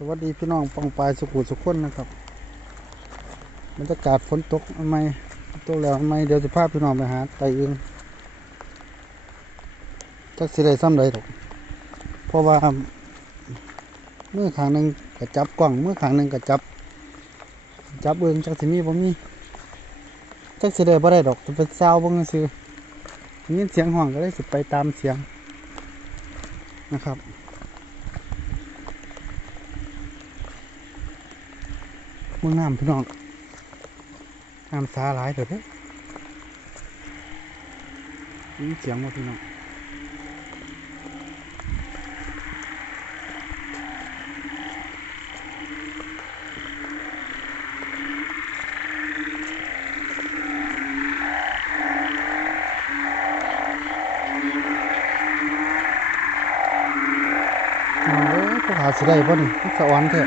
สวัสดีพี่น้องปองปายสุขุสุขคนนะครับบรรยากาศฝนตกใหม่ตกแล้วใหม่เดี๋ยวจะพาพี่น้องไปหาไต่อึ่งจักสิได้ซ้ำใดหรอกเพราะว่ามือข้างหนึ่งก็จับกล้องมือข้างหนึ่งก็จับอึ่งจักสิมีบ่มีจักสิได้บ่ได้ดอกจะเป็นซาวบ่ซื่อยินเสียงห้องก็ได้สิไปตามเสียงนะครับมึงน้ำพี่น้องน้ำสาหลายเถิดเด้อยินเสียงมาพี่น้องพวกหาสิได้บ่นี่สะอ่อนแท้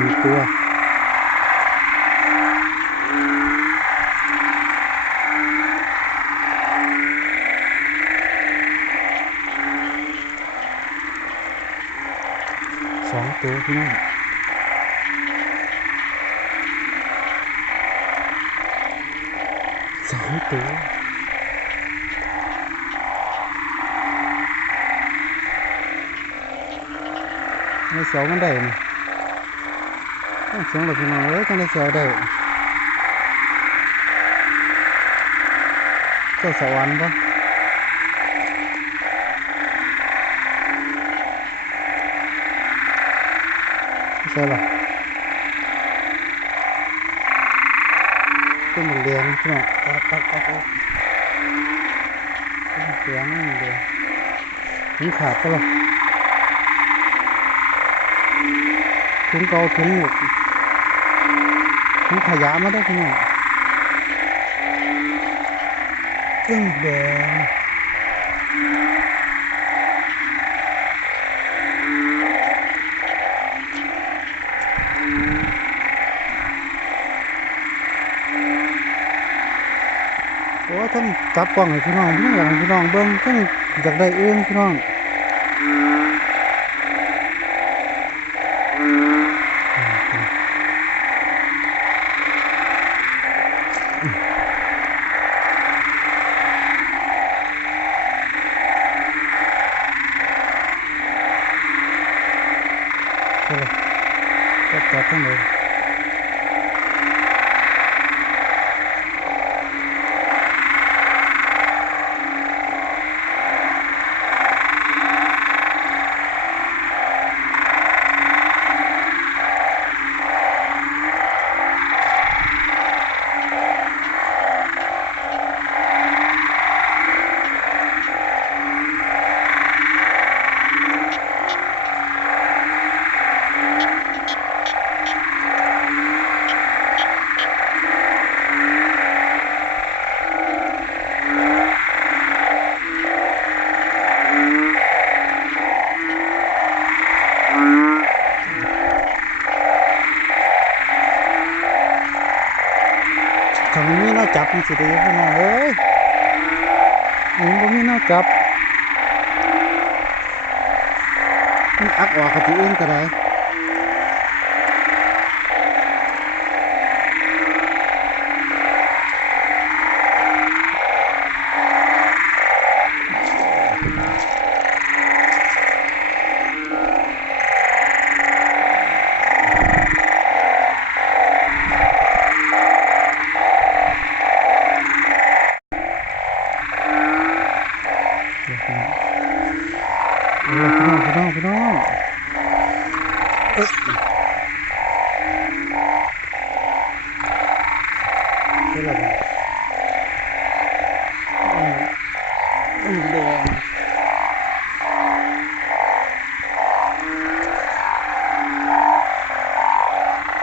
มีตัวสองตัวพี่น้องสองตัวในสองมันได้ไหมต้องเสียงหลับพี่น้องเลยต้องได้เสียได้เจ้าสวรรค์ปะไม่ใช่หรอเป็นหมูแดงพี่น้องเสียงหมูแดงถึงขาดก็หรอถึงเกาถึงหมดถึงขยะมาได้พี่น้องเป็นหมูแดงโอ้ท่านจับกล้องให้พี่น้องนี่อยากให้พี่น้องเบิ้งท่านอยากได้เอื้องพี่น้องใช่เลยจับทั้งเลยถ้ามันมีน่าจับมันสิดีพี่น้องเอ้ยมันบ่มีน่าจับมันอักออกกับที่อื่นก็ได้พี่น้องเอ๊ะนี่แหละแดง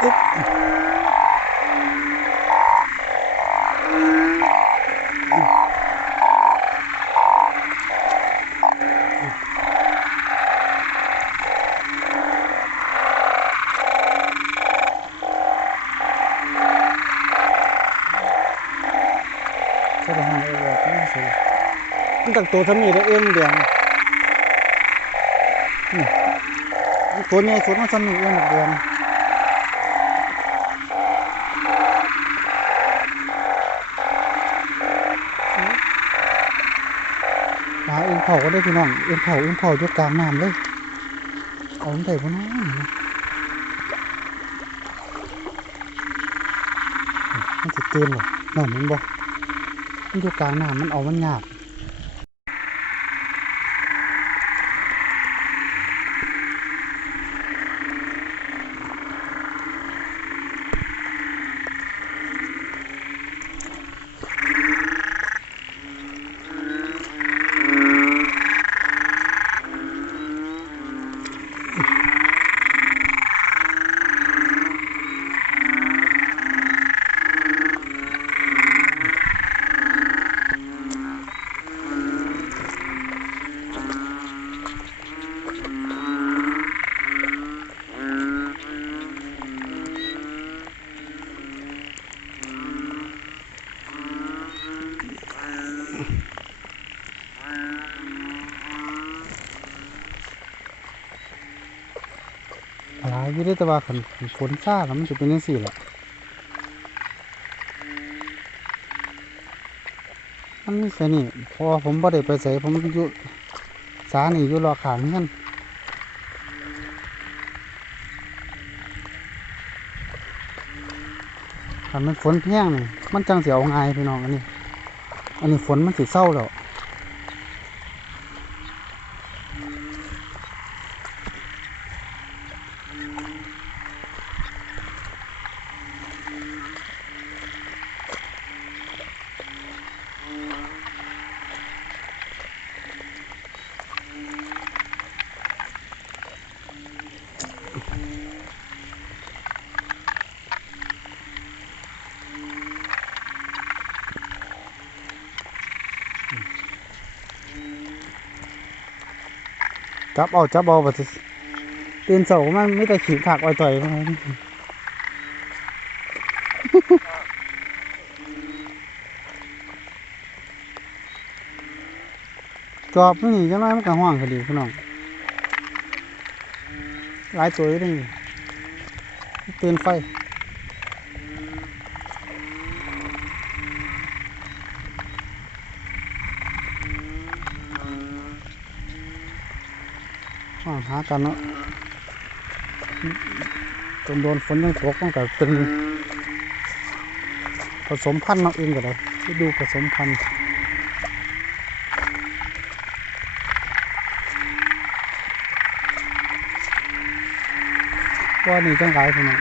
เอ๊ะ มันตั้งตัวทำนี่ได้เองเดียงตัวนี้สุดมันทำนี่เองเดียงหาเอ็นเผาก็ได้พี่น้องเอ็นเผาอยู่กลางน้ำเลยเอามันได้พน้องมันจะเตือนหรอนั่นมันบ่มันอยู่กลางน้ำมันเอามันยากหลายอยู่ได้แต่ว่าขันฝนซ่าแล้วมันจะเป็นยังสี่แหละมันไม่ใช่นี่พอผมบ่ได้ไปใส่ผมอยู่สานี่อยู่รอขางนี่ขันมันฝนแห้งนี่มันจังเสียวง่ายพี่น้องอันนี้ฝนมันสิเศร้าแล้วจับเอาแบบตื่นเสาร์มันไม่แต่ขี่ขากอ่อยต่อยมาจอบนี่จังไรมันก็ห่วงคดีพี่น้องหลายตัวนี่ตื่นไฟหากันเนาะจนโดนฝนยังตกต้องแต่เป็นผสมพันธุ์เนาะเองก็ได้ดูผสมพันธุ์ว่านี่จังไรพี่น้อง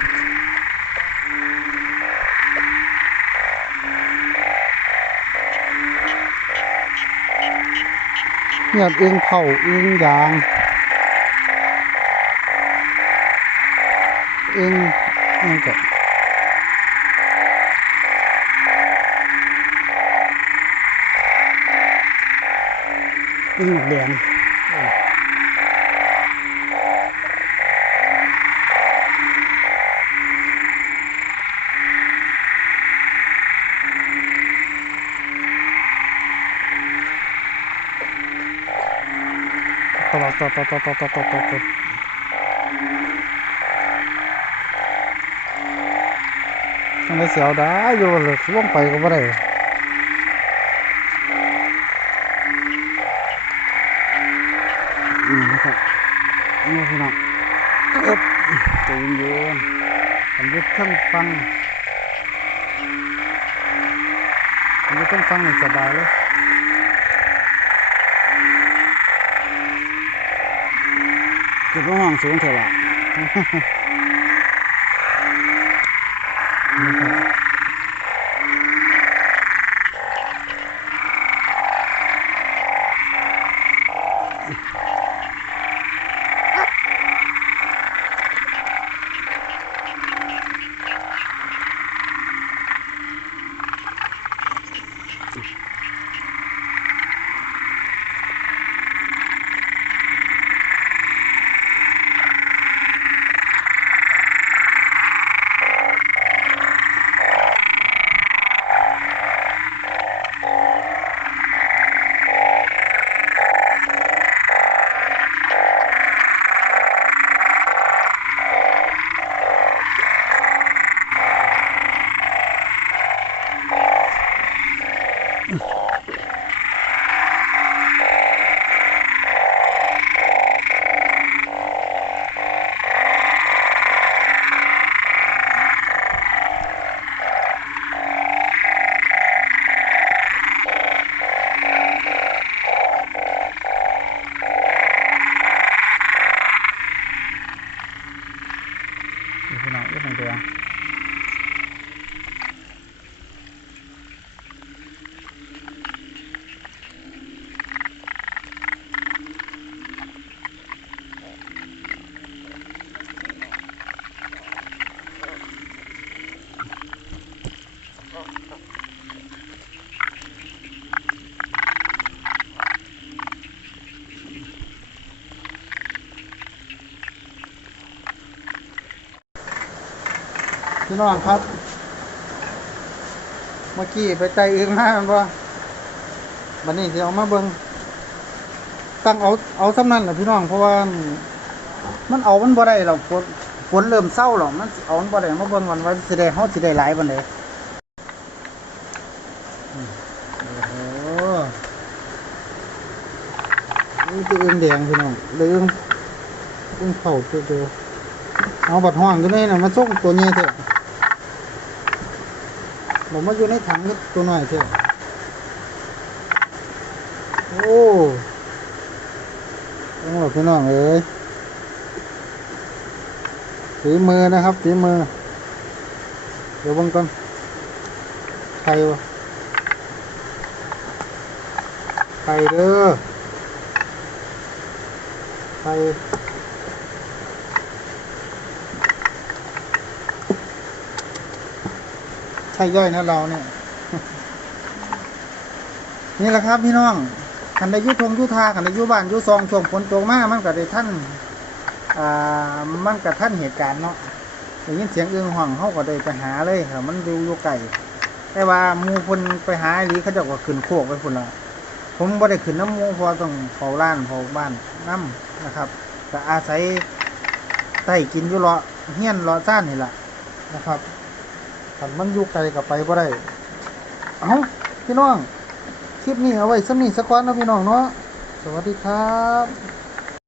เนี่ยเองเผาเองยางเองนี่ก็เองหมดแดงต่อทำไมเสียวได้อยู่เลยล่วงไปก็ไม่ได้นะครับนี่พี่น้องใจเย็นผมยึดเครื่องฟังสบายเลยจุดห้องสูงเท่าไหร่ พี่น้องอึ้งแดงพี่น้องครับเมื่อกี้ไปไต่อึ้งมามันว่าวันนี้จะเอามาเบิ่งตั้งเอาสำนั้นแหละพี่น้องเพราะว่ามันเอามันบ่ได้หรอกฝนเริ่มเศร้าหรอกมันเอามันบ่ได้มาเบิ่งวันว่าสิได้เฮาสิได้หลายปานใดโอ้โหนี่คืออึ้งแดงพี่น้องเลยอึ้งเผาเจอเอาบัดห้องอยู่นี่น่ะมันส่งตัวใหญ่เถอะผมมาอยู่ในถังนี่ตัวน้อยเถอะโอ้ต้องบอกพี่น้องเอ้ยฝีมือนะครับฝีมือเดี๋ยวบังก่อนไข่วะไข่เด้อไข่ไข่ย่อยนะเราเนี่ย นี่แหละครับพี่น้องขันได้ยุทงยุทาขันได้ยุบ้านยุซองช่วงฝนตกมามันก็ได้ท่านมันกับท่านเหตุการณ์เนาะได้ยินเสียงอึ้งห้องเขาก็ได้ไปหาเลยครับมันอยู่ไกลแต่ว่ามูคนไปหาหรือเขาจะก็ขึ้นโคกไปพุ่นละผมบ่ได้ขึ้นน้ำมูเพราะต้องเผาร้านเผาบ้านน้ำนะครับก็อาศัยไต่กินอยู่เลาะเฮี้ยนเลาะซ่านนี่แหละนะครับขันมันอยู่ไกลกับไปบ่ได้เอ้าพี่น้องคลิปนี้เอาไว้สำนีสักวันนะพี่น้องเนาะสวัสดีครับ